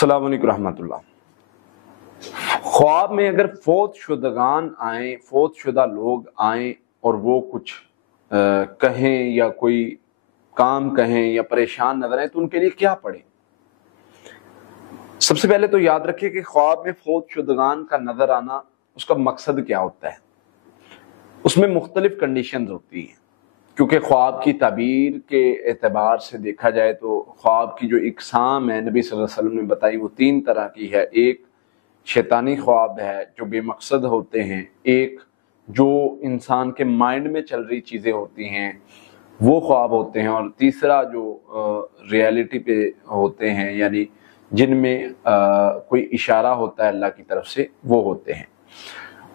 अस्सलाम वालेकुम रहमतुल्लाह। ख्वाब में अगर फौत शुदगान आए, फौत शुदा लोग आए और वो कुछ कहें या कोई काम कहें या परेशान नजर आए तो उनके लिए क्या पढ़े। सबसे पहले तो याद रखिए कि ख्वाब में फौत शुदगान का नजर आना, उसका मकसद क्या होता है। उसमें मुख्तलिफ कंडीशंस होती हैं, क्योंकि ख्वाब की ताबीर के एतबार से देखा जाए तो ख्वाब की जो इकसाम है नबी सल्लल्लाहु अलैहि वसल्लम ने बताई वो 3 तरह की है। एक शैतानी ख्वाब है जो बेमकसद होते हैं, एक जो इंसान के माइंड में चल रही चीज़ें होती हैं वो ख्वाब होते हैं, और तीसरा जो रियलिटी पे होते हैं यानी जिनमें कोई इशारा होता है अल्लाह की तरफ से, वो होते हैं।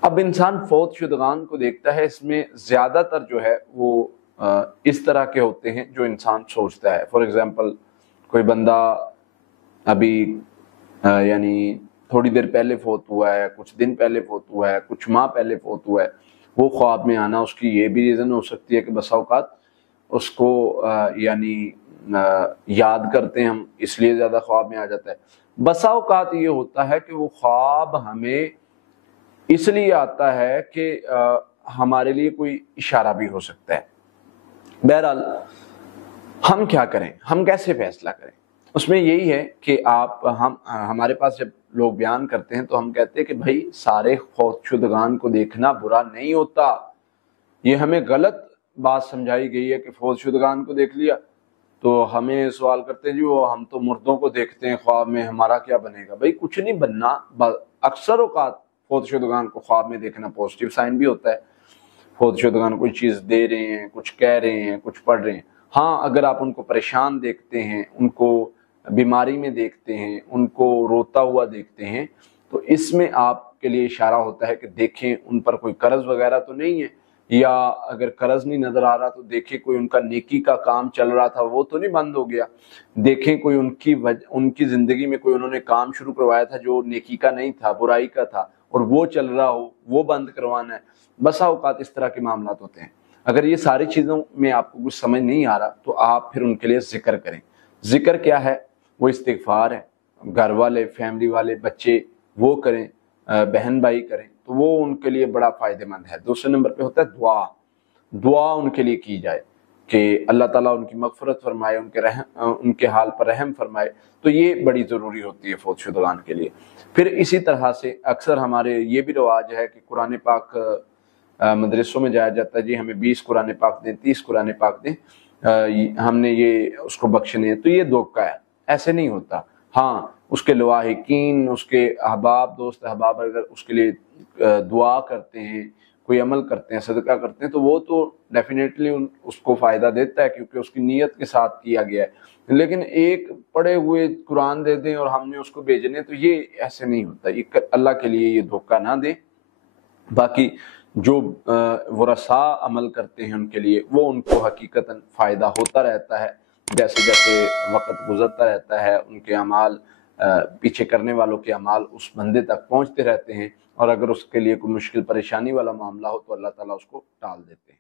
अब इंसान फौत शुदगान को देखता है, इसमें ज़्यादातर जो है वो इस तरह के होते हैं जो इंसान सोचता है। फॉर एग्जांपल कोई बंदा अभी यानी थोड़ी देर पहले फौत हुआ है, कुछ दिन पहले फौत हुआ है, कुछ माह पहले फौत हुआ है, वो ख्वाब में आना, उसकी ये भी रीज़न हो सकती है कि बसा औकात उसको यानी याद करते हैं हम, इसलिए ज़्यादा ख्वाब में आ जाता है। बसा औकात ये होता है कि वो ख्वाब हमें इसलिए आता है कि हमारे लिए कोई इशारा भी हो सकता है। बहरहाल हम क्या करें, हम कैसे फैसला करें, उसमें यही है कि हम हमारे पास जब लोग बयान करते हैं तो हम कहते हैं कि भाई सारे फौतशुदगान को देखना बुरा नहीं होता। ये हमें गलत बात समझाई गई है कि फौतशुदगान को देख लिया तो हमें सवाल करते हैं जी वो हम तो मुर्दों को देखते हैं ख्वाब में, हमारा क्या बनेगा। भाई कुछ नहीं बनना। अक्सर औकात फौतशुदगान को ख्वाब में देखना पॉजिटिव साइन भी होता है। फौतशुदगान कोई चीज़ दे रहे हैं, कुछ कह रहे हैं, कुछ पढ़ रहे हैं। हाँ, अगर आप उनको परेशान देखते हैं, उनको बीमारी में देखते हैं, उनको रोता हुआ देखते हैं, तो इसमें आपके लिए इशारा होता है कि देखें उन पर कोई कर्ज वगैरह तो नहीं है, या अगर कर्ज नहीं नजर आ रहा तो देखें कोई उनका नेकी का काम चल रहा था वो तो नहीं बंद हो गया। देखें कोई उनकी जिंदगी में कोई उन्होंने काम शुरू करवाया था जो नेकी का नहीं था, बुराई का था, और वो चल रहा हो, वो बंद करवाना है। बसा औकात इस तरह के मामला होते हैं। अगर ये सारी चीज़ों में आपको कुछ समझ नहीं आ रहा तो आप फिर उनके लिए जिक्र करें। जिक्र क्या है? वो इस्तिगफार है। घर वाले, फैमिली वाले, बच्चे वो करें, बहन भाई करें तो वो उनके लिए बड़ा फ़ायदेमंद है। दूसरे नंबर पे होता है दुआ। दुआ उनके लिए की जाए कि अल्लाह ताला उनकी मग़फ़िरत फरमाए, उनके हाल पर रहम फरमाए। तो ये बड़ी ज़रूरी होती है फौतशुदगान के लिए। फिर इसी तरह से अक्सर हमारे ये भी रवाज है कि कुरान पाक मदरसों में जाया जाता है, जी हमें 20 कुरान पाक दें, 30 कुरान पाक दें, हमने ये उसको बख्शने हैं। तो ये धोखा है, ऐसे नहीं होता। हाँ, उसके लवाहिकीन, उसके अहबाब, दोस्त अहबाब अगर उसके लिए दुआ करते हैं, कोई अमल करते हैं, सदका करते हैं, तो वो तो डेफिनेटली उसको फ़ायदा देता है क्योंकि उसकी नीयत के साथ किया गया है। लेकिन एक पढ़े हुए कुरान दे दें और हमने उसको भेजने, तो ये ऐसे नहीं होता। ये अल्लाह के लिए ये धोखा ना दें। बाकी जो वरसा अमल करते हैं उनके लिए वो उनको हकीकतन फ़ायदा होता रहता है। जैसे जैसे वक़्त गुज़रता रहता है उनके अमाल, पीछे करने वालों के अमाल उस बंदे तक पहुँचते रहते हैं, और अगर उसके लिए कोई मुश्किल परेशानी वाला मामला हो तो अल्लाह ताला उसको टाल देते हैं।